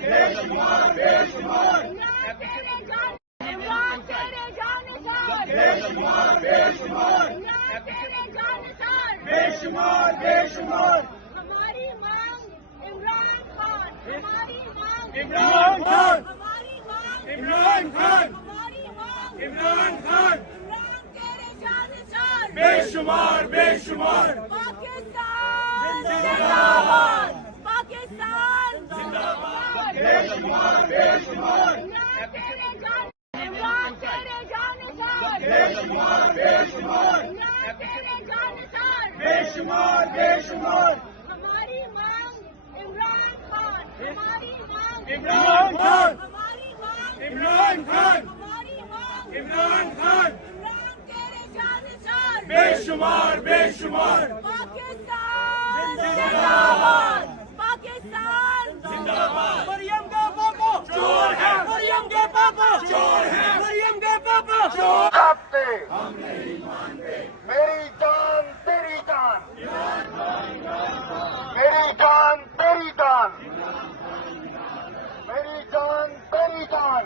بے شمار بے شمار عمران تیرے جانسار بے شمار بے شمار تیرے جانسار بے شمار بے شمار ہماری مانگ عمران خان ہماری مانگ عمران خان ہماری مانگ عمران خان ہماری مانگ عمران خان عمران تیرے جانسار بے شمار بے شمار پاکستان زندہ باد پاکستان زندہ باد بے شمار بے شمار عمران تیرے جانسار بے شمار بے شمار تیرے جانسار بے شمار بے شمار ہماری مانگ عمران خان ہماری مانگ عمران خان ہماری مانگ عمران خان ہماری مانگ عمران خان عمران تیرے جانسار بے شمار بے شمار پاکستان زندہ باد پاکستان زندہ باد مریم کا پاپا چور ہے مریم کے پاپا چور ہے مریم کے پاپا چور مانتے ہم نہیں مانتے میری جان تیری جان میری جان تیری جان میری جان تیری جان